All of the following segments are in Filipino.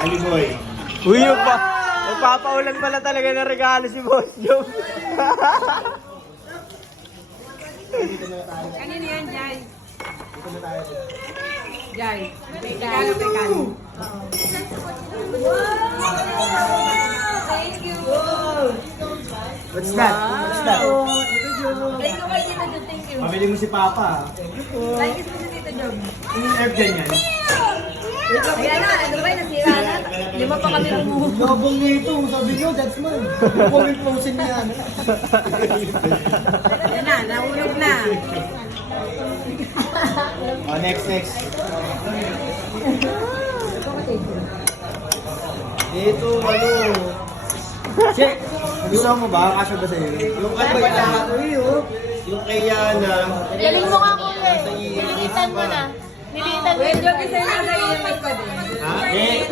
Ali boy. Uy, magpapaulan pala talaga ng regalo si Boss Joe. Kanino yan, Jai? Dito na tayo. Jai. Regalo kay Kali. Thank you. What's that? What's that? Thank you kay Tito Job. Thank you. Mabili mo si Papa. Thank you sa Tito Job. Ini-air ganyan. Ayan na, ano ba yun? Nasira na. Lima pa kami umuho. Lobong nito. Sabi nyo, that's mine. Comment posing niya. Ayan na, nahulog na. Oh, next. Dito, ano? Check! Gusto mo ba? Kasya ba sa'yo? Yung kay yung kay Yana. Galing mo nga kuya eh. Nililitan mo na. Nililitan mo Wait, na. joke isa yung nasa iyo pa din. Ha? Eh!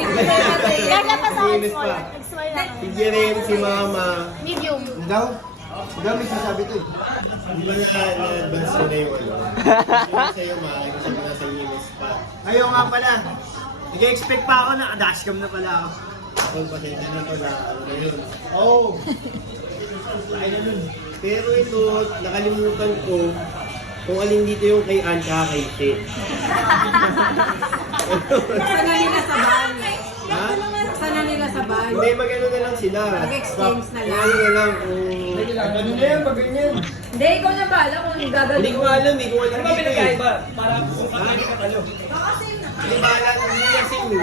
Gift ko sa'yo nasa iyo. Ganda pa sa Linis small. pa. Small lang. Si Jiren, si Mama. Medium. Daw? Daw may sasabi to eh. Di ba na-advance ko na yung ano? Yung sa'yo, Ma. Yung sabi na sa linis pa. Ayaw nga pala. Nag-expect pa ako na dashcam na pala ako. Ako pasensya na to na ano na yun. Oh! Ay na nun. Pero ito, nakalimutan ko kung alin dito yung kay Ann tsaka kay Te. Sana nila sa ban. Ha? Sana nila sa ban. Hindi, mag-ano na lang sila. Mag-exchange na lang. Ano na lang kung... Ano na yan, pag ganyan. Hindi, ikaw na bahala kung Hindi gagawin ko mo. alam eh, kung alin dito eh. Para hindi ka talo. Hindi ba alam, hindi yan sino.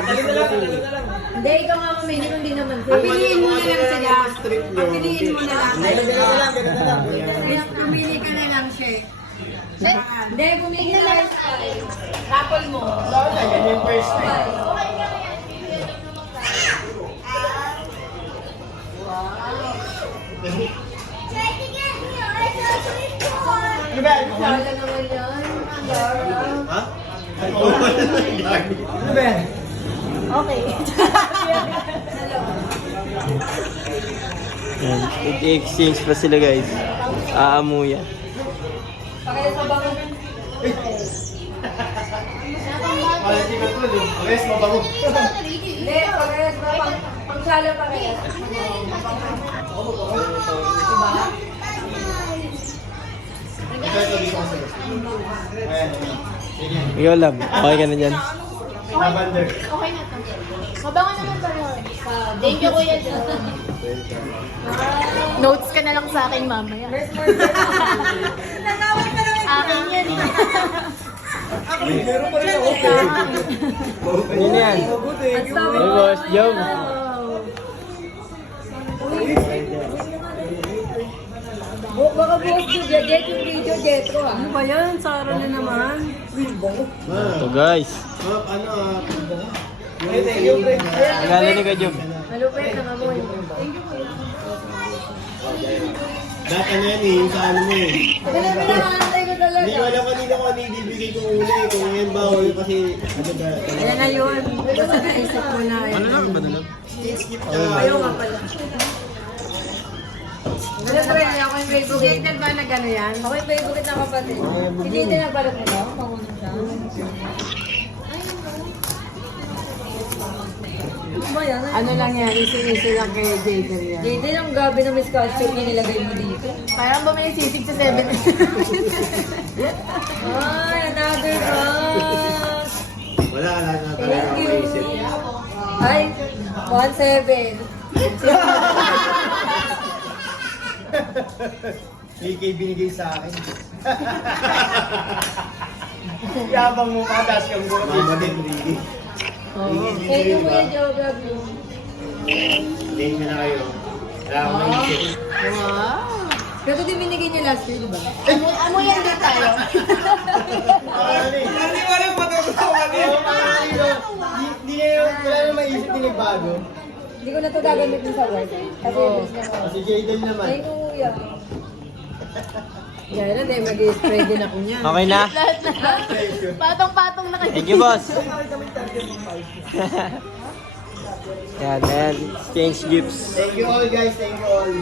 Hindi, ikaw nga mamili kung di naman. Piliin mo na lang sila. Piliin mo na lang. Pumili ka na lang siya. Hindi, pumili ka na lang. Rapol mo. Yan yung first time. Ano ba? Wala naman yan. Ha? Ano ba? Okay. Yan, nag-exchange pa sila guys. Aamuya. Pakaya sa bango. Wala si Katul eh. Rest mabango. Hindi, pakaya sa pangsala pakaya. Ayan. Ikaw love, okay ka na dyan. Lavender. Okay na to. Mabango naman pa yun. Thank you kuya. Notes ka na lang sa akin mamaya. Akin yan. Meron pa rin ako. Ano yan? Hey Boss Joe. Baka buhos yung Jet yung video Jetro ah. Ano ba yan? Sara na naman. Ito guys. Ano ah? Thank you, friend. Regalo ni ka Job. Malupit na nga mo yun. Thank you. Data na yan eh, yung sa ano mo eh. Pinakantay ko talaga. Hindi ko alam kanina kung ano yung bibigay ko uli. Kung ngayon ba o kasi ano ba? Ayan na yun. Basta naisip mo na yun. Ano lang ba na lang? Skip ka. Ayaw nga pala. Ano ba yan? Ako yung Facebook. Gated ba na gano'n yan? Ako yung Facebook na kapatid. Hindi din ang palat mo. Mauna siya. Ano lang yan? Isi lang kay Jader yan. Jader, ang gabi na may scotch tape na nilagay mo dito. Parang bumili sisig sa 7. Ay, another box! Wala na talaga Thank ako you! maisip. Ay, 1-7. KK binigay sa akin. Yabang mo pa, dash kang mo. Mama din, really. Thank you, Kuya Joe. Love you. Thank you na kayo. Wala akong maisip. Wow! Pero din binigay niya last year, di ba? Amo yan din tayo. Hindi mo alam pa ito gusto ko Hindi niya wala na maisip din nagbago. Hindi ko na ito gagamitin sa work. Kasi yes na ako. Si Jaden naman. Thank you, Kuya. Yan na, dahil mag-spray din ako niyan. Okay na? Lahat na. Patong-patong na kayo. Thank you boss. Yan, exchange gifts. Thank you all guys, thank you all.